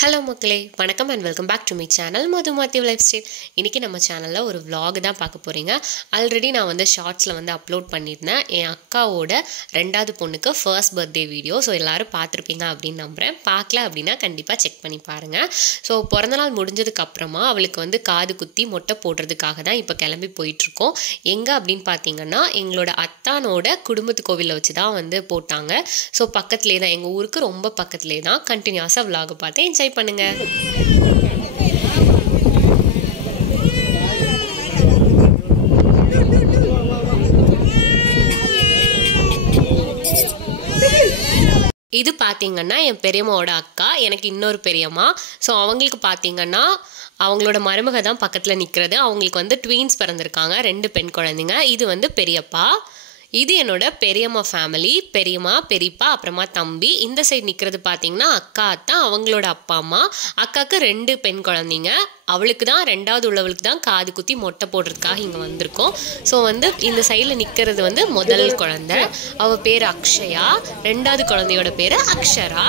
Hello மக்களே வணக்கம் and welcome back to my channel Madhumathi lifestyle. இன்னைக்கு நம்ம சேனல்ல ஒரு vlog தான் பார்க்க போறீங்க. ஆல்ரெடி நான் வந்து ஷார்ட்ஸ்ல வந்து அப்லோட் பண்ணிருந்தேன். என் அக்காவோட ரெண்டாவது பொண்ணுக்கு ஃபர்ஸ்ட் பர்த்டே வீடியோ. சோ எல்லாரும் பார்த்திருப்பீங்க அப்படி நம்புறேன். பார்க்கல அப்படினா கண்டிப்பா செக் பண்ணி பாருங்க. சோ பிறந்த நாள் முடிஞ்சதுக்கு அப்புறமா அவளுக்கு வந்து காது குத்தி மொட்டை போடுறதுக்காக தான் இப்ப கிளம்பி போயிட்டு இருக்கோம். எங்க அப்படினு பாத்தீங்கன்னா எங்களோட அத்தானோட குடும்பத்து கோவில்ல வச்சு தான் வந்து போட்டாங்க. சோ பக்கத்துலயே தான் எங்க ஊருக்கு ரொம்ப பக்கத்துலயே தான். கண்டினியூஸா vlog பார்த்து என்ஜாய் பண்ணுங்க. இது பாத்தீங்கன்னா என் பெரியம்மாவோட அக்கா, எனக்கு இன்னொரு பெரியம்மா. சோ அவங்களுக்கு பாத்தீங்கன்னா அவங்களோட மருமக தான் பக்கத்துல நிக்கிறது. அவங்களுக்கு வந்து ட்வின்ஸ் பிறந்திருக்காங்க, 2 பெண் குழந்தைங்க. இது வந்து பெரியப்பா. இது என்னோட பெரியம்மா ஃபேமிலி, பெரியம்மா, பெரியப்பா, அப்புறமா தம்பி. இந்த சைடு நிற்கிறது பார்த்தீங்கன்னா அக்கா தான், அவங்களோட அப்பா அம்மா. அக்காவுக்கு 2 பெண் குழந்தைங்க. அவளுக்கு தான் ரெண்டாவது உள்ளவளுக்கு தான் காது குத்தி மொட்டை போடுறதுக்காக இங்கே வந்திருக்கோம். ஸோ வந்து இந்த சைடில் நிற்கிறது வந்து முதல் குழந்தை, அவள் பேர் அக்ஷயா. ரெண்டாவது குழந்தையோட பேர் அக்ஷரா.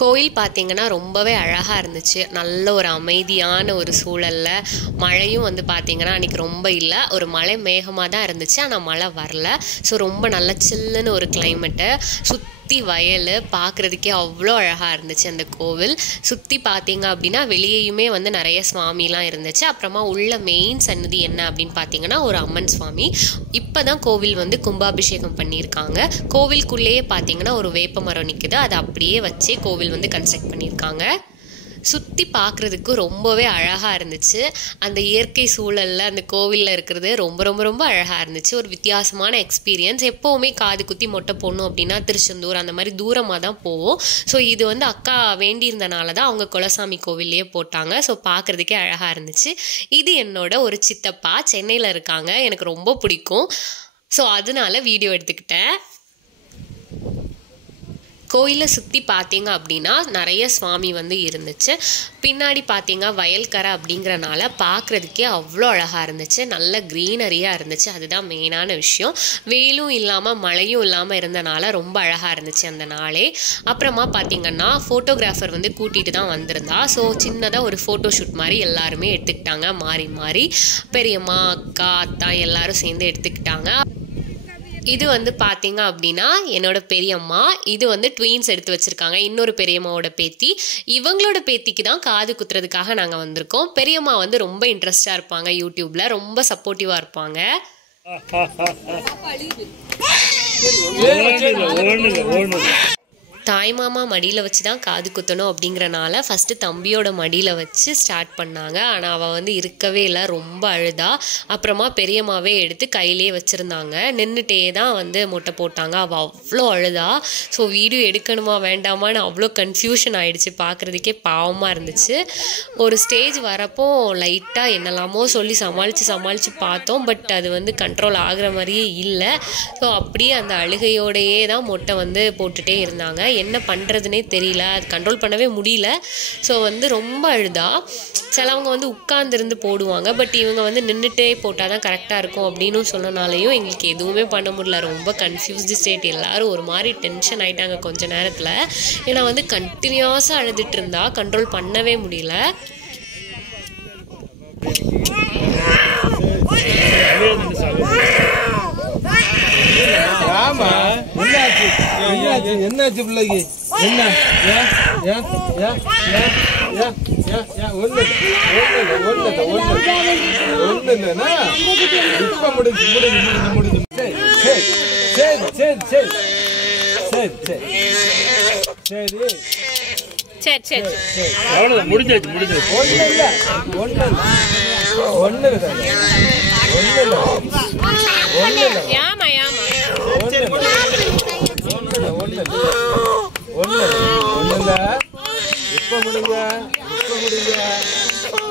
கோயில் பார்த்தீங்கன்னா ரொம்பவே அழகாக இருந்துச்சு. நல்ல ஒரு அமைதியான ஒரு சூழலில். மழையும் வந்து பார்த்தீங்கன்னா அன்றைக்கி ரொம்ப இல்லை, ஒரு மழை மேகமாக தான் இருந்துச்சு, ஆனால் மழை வரல. ஸோ ரொம்ப நல்ல சில்லுன்னு ஒரு கிளைமேட்டு. சுற்றி வயல், பார்க்குறதுக்கே அவ்வளோ அழகாக இருந்துச்சு அந்த கோவில். சுற்றி பார்த்தீங்க அப்படின்னா வெளியேயுமே வந்து நிறைய சுவாமிலாம் இருந்துச்சு. அப்புறமா உள்ள மெயின் சன்னதி என்ன அப்படின்னு பார்த்தீங்கன்னா ஒரு அம்மன் சுவாமி. இப்போ தான் கோவில் வந்து கும்பாபிஷேகம் பண்ணியிருக்காங்க. கோவிலுக்குள்ளேயே பார்த்தீங்கன்னா ஒரு வேப்ப மரம் நிற்குது, அதை அப்படியே வச்சு கோவில் வந்து கன்ஸ்ட்ரக்ட் பண்ணியிருக்காங்க. சுற்றி பார்க்குறதுக்கு ரொம்பவே அழகாக இருந்துச்சு. அந்த இயற்கை சூழலில் அந்த கோவிலில் இருக்கிறது ரொம்ப ரொம்ப ரொம்ப அழகாக இருந்துச்சு. ஒரு வித்தியாசமான எக்ஸ்பீரியன்ஸ். எப்போவுமே காது குத்தி மொட்டை போடணும் அப்படின்னா திருச்செந்தூர் அந்த மாதிரி தூரமாக தான் போவோம். ஸோ இது வந்து அக்கா வேண்டியிருந்தனால தான் அவங்க குலசாமி கோவில்லையே போட்டாங்க. ஸோ பார்க்குறதுக்கே அழகாக இருந்துச்சு. இது என்னோட ஒரு சித்தப்பா, சென்னையில் இருக்காங்க, எனக்கு ரொம்ப பிடிக்கும். ஸோ அதனால வீடியோ எடுத்துக்கிட்டேன். கோயிலை சுற்றி பார்த்தீங்க அப்படின்னா நிறைய சுவாமி வந்து இருந்துச்சு. பின்னாடி பார்த்தீங்க வயல்கரை அப்படிங்கிறனால பார்க்குறதுக்கே அவ்வளோ அழகாக இருந்துச்சு. நல்ல க்ரீனரியாக இருந்துச்சு, அதுதான் மெயினான விஷயம். வெயிலும் இல்லாமல் மழையும் இல்லாமல் இருந்தனால ரொம்ப அழகாக இருந்துச்சு அந்த நாளே. அப்புறமா பார்த்தீங்கன்னா ஃபோட்டோகிராஃபர் வந்து கூட்டிகிட்டு தான் வந்திருந்தா. ஸோ சின்னதாக ஒரு ஃபோட்டோ ஷூட் மாதிரி எல்லாருமே எடுத்துக்கிட்டாங்க, மாறி மாறி. பெரியம்மா, அக்கா, அத்தா எல்லாரும் சேர்ந்து எடுத்துக்கிட்டாங்க. இது வந்து பார்த்தீங்க அப்படின்னா என்னோட பெரியம்மா. இது வந்து ட்வீன்ஸ் எடுத்து வச்சுருக்காங்க, இன்னொரு பெரியம்மாவோட பேத்தி. இவங்களோட பேத்திக்கு தான் காது குத்துறதுக்காக நாங்கள் வந்திருக்கோம். பெரியம்மா வந்து ரொம்ப இன்ட்ரெஸ்டாக இருப்பாங்க, யூடியூப்பில் ரொம்ப சப்போர்ட்டிவாக இருப்பாங்க. தாய்மாமா மடியில் வச்சு தான் காது குத்தணும் அப்படிங்கிறனால ஃபஸ்ட்டு தம்பியோட மடியில் வச்சு ஸ்டார்ட் பண்ணாங்க. ஆனால் அவள் வந்து இருக்கவே இல்லை, ரொம்ப அழுதா. அப்புறமா பெரியம்மாவே எடுத்து கையிலே வச்சுருந்தாங்க. நின்றுட்டே தான் வந்து மொட்டை போட்டாங்க. அவள் அவ்வளோ அழுதா. ஸோ வீடியோ எடுக்கணுமா வேண்டாமான்னு அவ்வளோ கன்ஃபியூஷன் ஆகிடுச்சு. பார்க்குறதுக்கே பாவமாக இருந்துச்சு. ஒரு ஸ்டேஜ் வரப்போ லைட்டாக என்னெல்லாமோ சொல்லி சமாளித்து பார்த்தோம். பட் அது வந்து கண்ட்ரோல் ஆகிற மாதிரியே இல்லை. ஸோ அப்படியே அந்த அழுகையோடையே தான் மொட்டை வந்து போட்டுகிட்டே இருந்தாங்க. என்ன பண்ணுறதுனே தெரியல, அது கண்ட்ரோல் பண்ணவே முடியல. ஸோ வந்து ரொம்ப அழுதா. சிலவங்க வந்து உட்கார்ந்துருந்து போடுவாங்க, பட் இவங்க வந்து நின்றுட்டே போட்டால் தான் கரெக்டாக இருக்கும் அப்படின்னு சொன்னனாலையும் எங்களுக்கு எதுவுமே பண்ண முடியல. ரொம்ப கன்ஃபியூஸ்டு ஸ்டேட். எல்லோரும் ஒரு மாதிரி டென்ஷன் ஆகிட்டாங்க கொஞ்ச நேரத்தில். ஏன்னா வந்து கண்டினியூஸாக அழுதுட்டு இருந்தா, கண்ட்ரோல் பண்ணவே முடியல. என்னாச்சு பிள்ளைக்கு? என்ன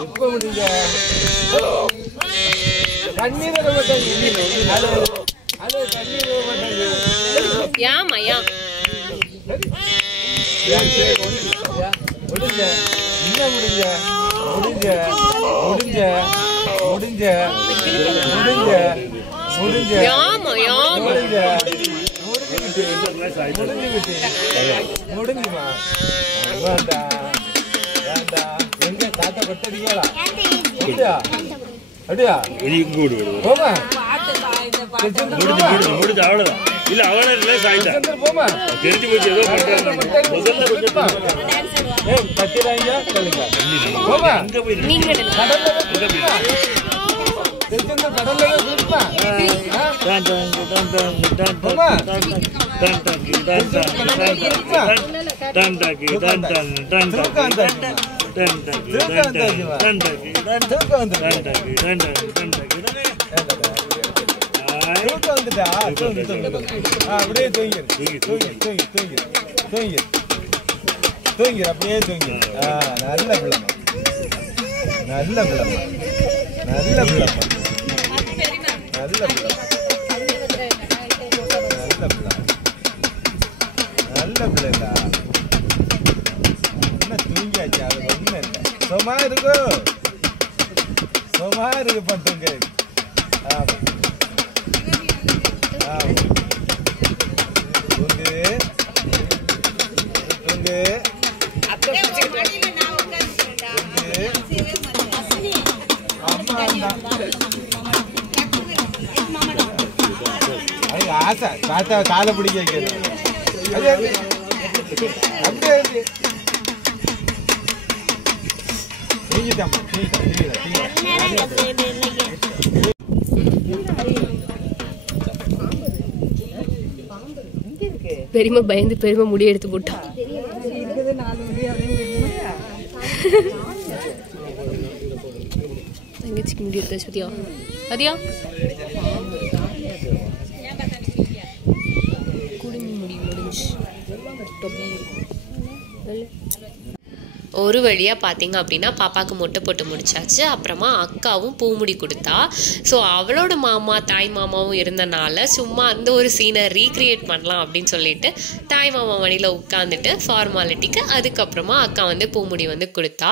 இப்ப முடிஞ்சு. வேண்டாம் வேண்டாம். எங்க தாத்தா கொட்டடிக்கலா? அப்படியா அப்படியா? போமா முடிஞ்சு அவ்வளவுதான். இல்ல அவளே ரிலீஸ் ஆயிட்டா போமா தெரிஞ்சு போச்சு ஏதோ பண்றாங்க. கட்டிடுறாங்க போமா நீங்க கடல்ல தெரிஞ்ச கடல்ல போமா போமா வந்துட்டா அப்படியே தூங்கிரு தூங்கிரு தூங்கி தூங்கிரு தூங்கிரு தூங்கிரு அப்படியே தூங்கிரு. நல்ல பிள்ளைமா நல்ல பிள்ளைமா நல்ல பிள்ளைமா நல்ல பிள்ளை நல்ல பிள்ளை நல்ல பிள்ளைடா. என்ன தூங்கியாச்சு? அது ஒண்ணும் இல்லை. சும்மா இருக்கு சும்மா இருக்கு பண்ணுங்க. ஆமா தூங்கு தூங்கு ஆசை தாத்தா காலை பிடிக்க வைக்கிறது. அப்படியே தூங்கிட்டாமா பெரியமா பயந்து பெரியமா முடி எடுத்து போட்டா. தங்கச்சிக்கு முடி எடுத்து பத்தியா பத்தியா குடுமி முடி முடிஞ்சு. ஒரு வழியாக பார்த்தீங்க அப்படின்னா பாப்பாவுக்கு மொட்டை போட்டு முடிச்சாச்சு. அப்புறமா அக்காவும் பூமுடி கொடுத்தா. ஸோ அவளோட மாமா தாய் மாமாவும் இருந்தனால சும்மா அந்த ஒரு சீனை ரீக்ரியேட் பண்ணலாம் அப்படின்னு சொல்லிட்டு தாய் மாமா மடியில் உட்காந்துட்டு ஃபார்மாலிட்டிக்கு அதுக்கப்புறமா அக்கா வந்து பூமுடி வந்து கொடுத்தா.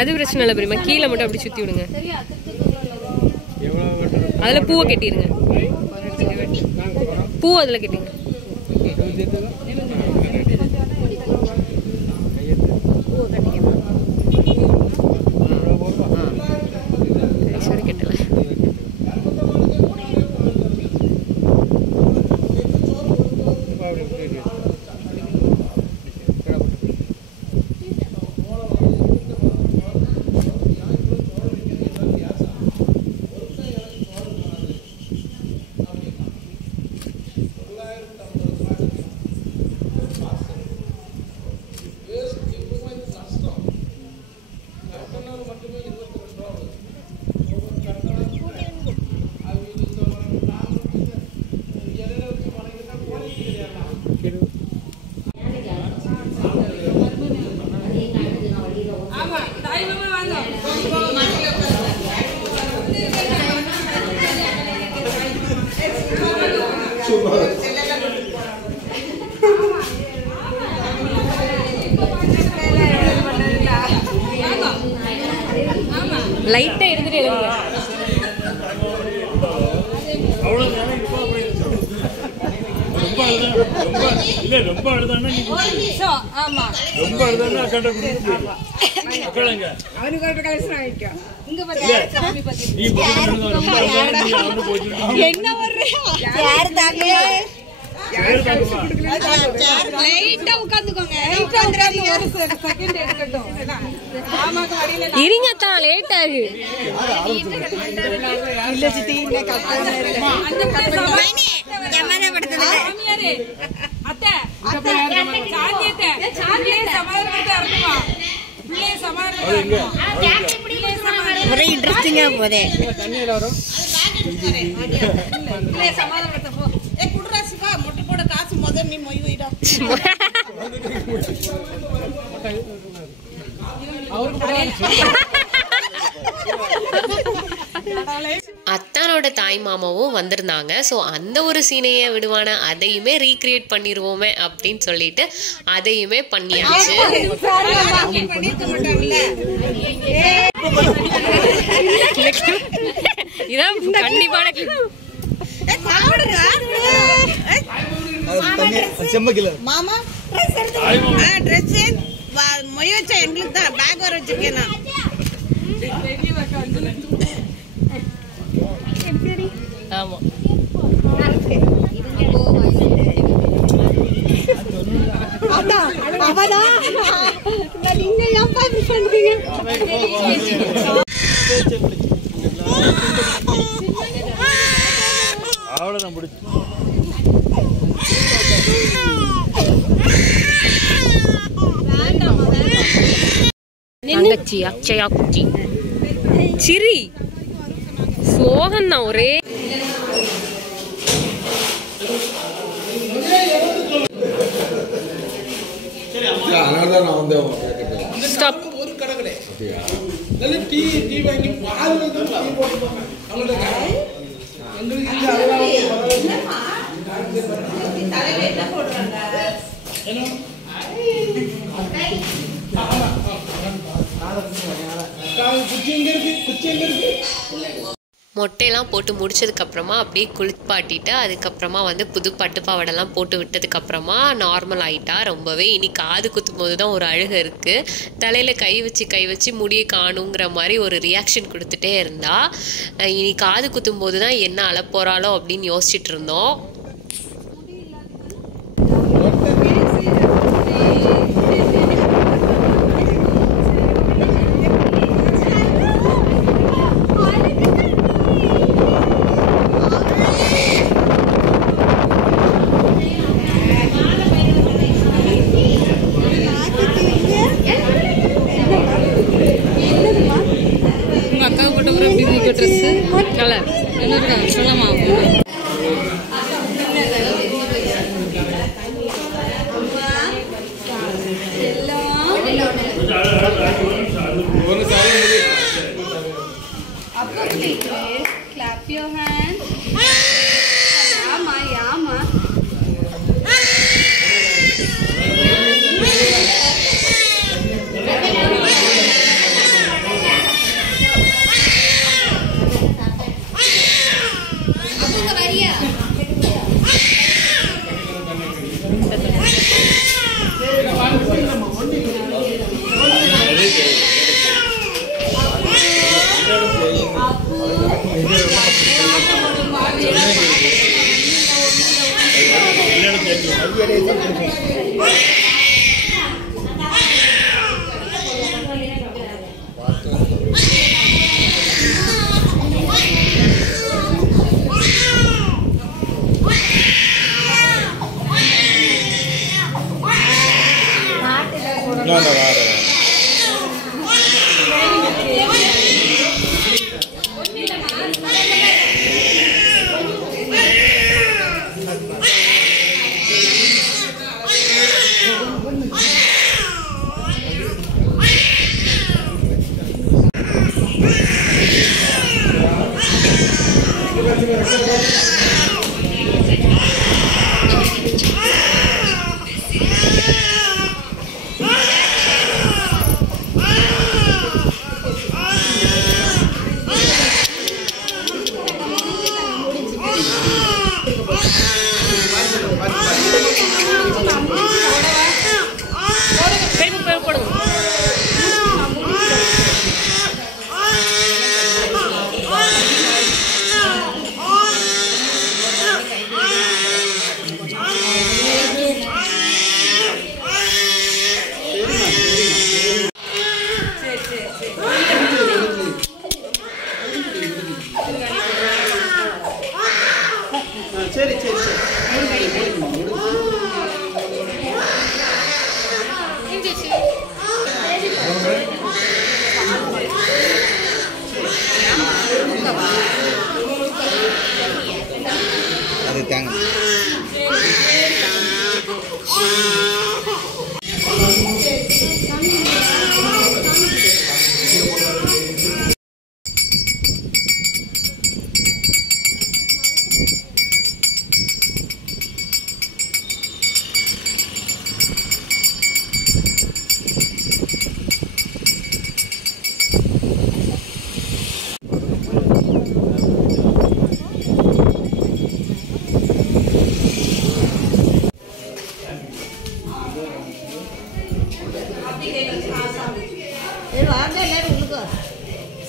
அது பிரச்சனை இல்லை பெரியமா, கீழே மட்டும் அப்படி சுற்றி விடுங்க. அதில் பூவை கட்டிடுங்க. பூ அதில் கட்டிங்க. கட்டல லைட்டா எடுத்துட்டு எழுதுங்க. ரொம்ப அழுதானா ரொம்ப அழுதானா அக்கா என்ன இருங்கத்தான் லேட் ஆகு. ஒரே இன்ட்ரெஸ்டிங்கா போதே. அத்தானோட தாய் மாமாவும் வந்திருந்தாங்க. ஸோ அந்த ஒரு சீனையை விடுவான அதையுமே ரீக்ரியேட் பண்ணிடுவோமே அப்படின்னு சொல்லிட்டு அதையுமே பண்ணியாச்சு. கண்டிப்பான மாமா ட்ரெஸ் மொய் வச்சா எங்களுக்கு தான் பேக் வர வச்சிருக்கேன் நான். ஆமா அவ்வளோதான் பிடிச்சி. தங்கச்சி அக்ஷயா குட்டி சிரி சோகம் தான் ஒரே. ஸ்டாப். மொட்டையெல்லாம் போட்டு முடிச்சதுக்கப்புறமா அப்படியே குளிப்பாட்டிட்டு அதுக்கப்புறமா வந்து புது பட்டு பாவாடெல்லாம் போட்டு விட்டதுக்கப்புறமா நார்மல் ஆகிட்டா ரொம்பவே. இனி காது குத்தும் போது தான் ஒரு அழுகை இருக்குது. தலையில் கை வச்சு முடியை காணுங்கிற மாதிரி ஒரு ரியாக்ஷன் கொடுத்துட்டே இருந்தா. இனி காது குத்தும் போது தான் என்ன அழப்போறாளோ அப்படின்னு யோசிச்சுட்டு இருந்தோம். கலர் சொல்லமா clap your hands. Yama, yama.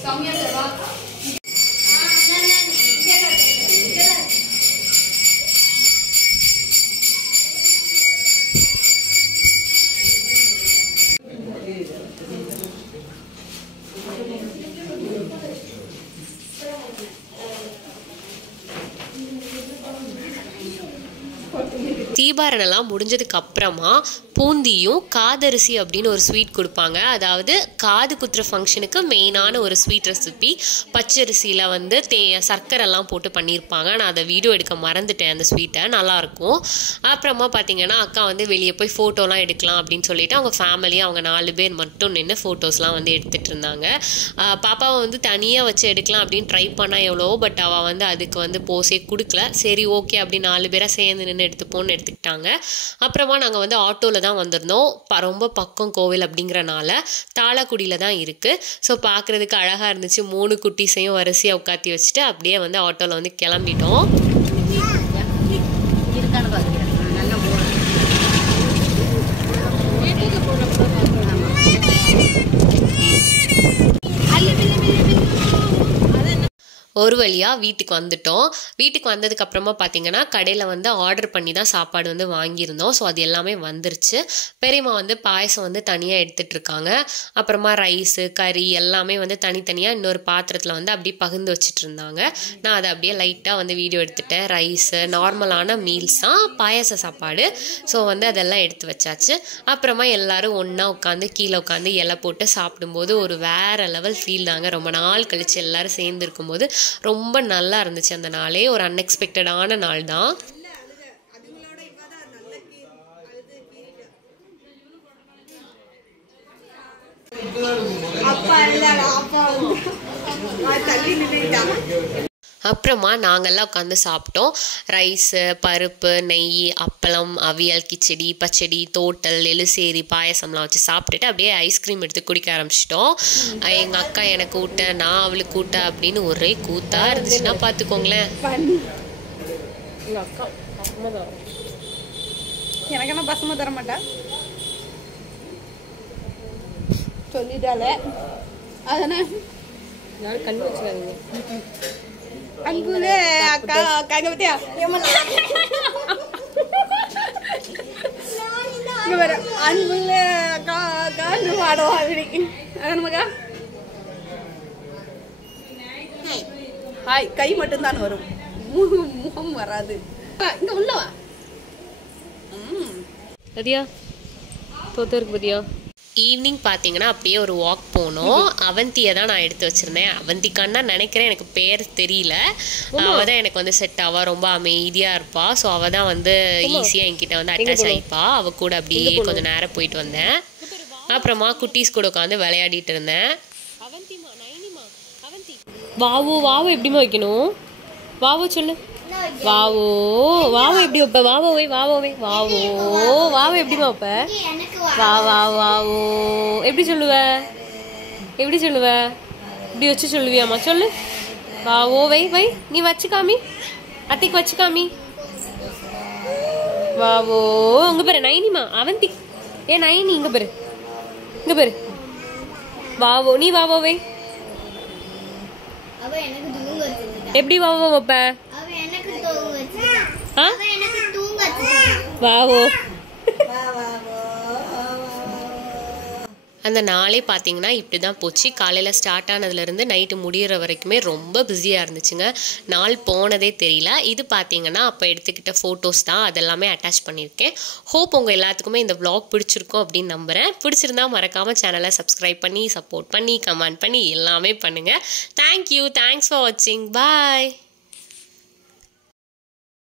Soumya தேவா தீபாரணெல்லாம் முடிஞ்சதுக்கு அப்புறமா பூந்தியும் காதரிசி அப்படின்னு ஒரு ஸ்வீட் கொடுப்பாங்க. அதாவது காது குத்துற ஃபங்க்ஷனுக்கு மெயினான ஒரு ஸ்வீட் ரெசிபி. பச்சரிசியில் வந்து சர்க்கரைலாம் போட்டு பண்ணியிருப்பாங்க. நான் அதை வீடியோ எடுக்க மறந்துட்டேன். அந்த ஸ்வீட்டை நல்லாயிருக்கும். அப்புறமா பார்த்தீங்கன்னா அக்கா வந்து வெளியே போய் ஃபோட்டோலாம் எடுக்கலாம் அப்படின்னு சொல்லிட்டு அவங்க ஃபேமிலியாக அவங்க 4 பேர் மட்டும் நின்று ஃபோட்டோஸ்லாம் வந்து எடுத்துகிட்டு இருந்தாங்க. பாப்பாவை வந்து தனியாக வச்சு எடுக்கலாம் அப்படின்னு ட்ரை பண்ணால் எவ்வளோ, பட் அவள் வந்து அதுக்கு வந்து போஸே கொடுக்கல. சரி ஓகே அப்படி 4 பேராக சேர்ந்து நின்று எடுத்துப்போன்னு எடுத்துக்கிட்டாங்க. அப்புறமா நாங்கள் வந்து ஆட்டோவில் தான் வந்திருந்தோம். ரொம்ப பக்கம் கோவில் அப்படிங்கிறனால தாளக்குடியில் தான் இருக்குது. ஸோ பார்க்குறதுக்கு அழகாக இருந்துச்சு. 3 குட்டீஸையும் வரிசையாக உட்காத்தி வச்சுட்டு அப்படியே வந்து ஆட்டோவில் வந்து கிளம்பிட்டோம். ஒரு வழியாக வீட்டுக்கு வந்துட்டோம். வீட்டுக்கு வந்ததுக்கப்புறமா பார்த்தீங்கன்னா கடையில் வந்து ஆர்டர் பண்ணி தான் சாப்பாடு வந்து வாங்கியிருந்தோம். ஸோ அது எல்லாமே வந்துருச்சு. பெரியம்மா வந்து பாயசம் வந்து தனியாக எடுத்துகிட்ருக்காங்க. அப்புறமா ரைஸு கறி எல்லாமே வந்து தனித்தனியாக இன்னொரு பாத்திரத்தில் வந்து அப்படியே பகிர்ந்து வச்சுட்டு இருந்தாங்க. நான் அதை அப்படியே லைட்டாக வந்து வீடியோ எடுத்துட்டேன். ரைஸு நார்மலான மீல்ஸ் தான், பாயச சாப்பாடு. ஸோ வந்து அதெல்லாம் எடுத்து வச்சாச்சு. அப்புறமா எல்லோரும் ஒன்றா உட்காந்து கீழே உட்காந்து இலை போட்டு சாப்பிடும்போது ஒரு வேறு லெவல் ஃபீல் தாங்க. ரொம்ப நாள் கழித்து எல்லோரும் சேர்ந்து இருக்கும்போது ரொம்ப நல்லா இருந்துச்சு. அந்த நாளே ஒரு அன்எக்ஸ்பெக்டடான நாள் தான். அப்புறமா நாங்கள்லாம் உட்காந்து சாப்பிட்டோம். ரைஸு பருப்பு நெய் அப்பளம் அவியல் கிச்சடி பச்சடி தோட்டல் எலுசேரி பாயசம்லாம் வச்சு சாப்பிட்டுட்டு அப்படியே ஐஸ்கிரீம் எடுத்து குடிக்க ஆரம்பிச்சிட்டோம். எங்கள் அக்கா எனக்கு ஊட்ட நான் அவளுக்கு ஊட்ட அப்படின்னு ஒரே கூத்தாக இருந்துச்சுன்னா பார்த்துக்கோங்களேன். எங்கள் அக்கா எனக்கு என்ன பசங்க தர மாட்டா சொல்லிட்டாலே அதனே கண்ணு வச்சுக்காதீங்க. அன்புலே அக்கா அக்காங்க பத்தியா அன்புலே அக்கா அக்கான்னு பாடுவா அப்படி நமக்கா. ஹாய் கை மட்டும்தான் வரும், முகம் வராது. இங்க உள்ளவா பதியா தோத்தருக்கு பதியா. ஈவினிங் பார்த்தீங்கன்னா அப்படியே ஒரு வாக் போனோம். அவந்தியை தான் நான் எடுத்து வச்சுருந்தேன். அவந்திக்கான்னு தான் நினைக்கிறேன், எனக்கு பேர் தெரியல. அவள் தான் எனக்கு வந்து செட் ஆவா, ரொம்ப அமைதியாக இருப்பா. ஸோ அவள் தான் வந்து ஈஸியாக என்கிட்ட வந்து அட்டாச் ஆகிப்பா. அவள் கூட அப்படியே கொஞ்சம் நேரம் போயிட்டு வந்தேன். அப்புறமா குட்டீஸ் கூட உட்காந்து விளையாடிட்டு இருந்தேன். வாவோ வாவோ எப்படிமா வைக்கணும்? வாவோ சொல்லு. வாவோ வாவோ எப்படி வைப்ப? வாவோவே வாவோவே வாவோ வாவோ எப்படிமா வைப்ப? வா வா வாவோ எப்படி சொல்லுவ? எப்படி சொல்லுவ? இப்படி வச்சு சொல்லுவியாம்மா? சொல்லு. வாவோ வை வை நீ வச்சு காமி, அத்தைக்கு வச்சு காமி. வாவோ இங்க பாரு நைனிமா அவந்தி. ஏ நைனி இங்க பாரு, இங்க பாரு. வாவோ நீ வாவோ வை. எப்படி வாவோ வைப்ப? வாவோ. அந்த நாளே பார்த்தீங்கன்னா இப்படி தான் போச்சு. காலையில் ஸ்டார்ட் ஆனதுலேருந்து நைட்டு முடிகிற வரைக்குமே ரொம்ப பிஸியாக இருந்துச்சுங்க. நாள் போனதே தெரியல. இது பார்த்தீங்கன்னா அப்போ எடுத்துக்கிட்ட ஃபோட்டோஸ் தான், அதெல்லாமே அட்டாச் பண்ணியிருக்கேன். ஹோப் உங்கள் எல்லாத்துக்குமே இந்த vlog பிடிச்சிருக்கும் அப்படின்னு நம்புகிறேன். பிடிச்சிருந்தா மறக்காமல் சேனலை சப்ஸ்கிரைப் பண்ணி சப்போர்ட் பண்ணி கமெண்ட் பண்ணி எல்லாமே பண்ணுங்கள். தேங்க்யூ, தேங்க்ஸ் ஃபார் வாட்சிங். பாய்.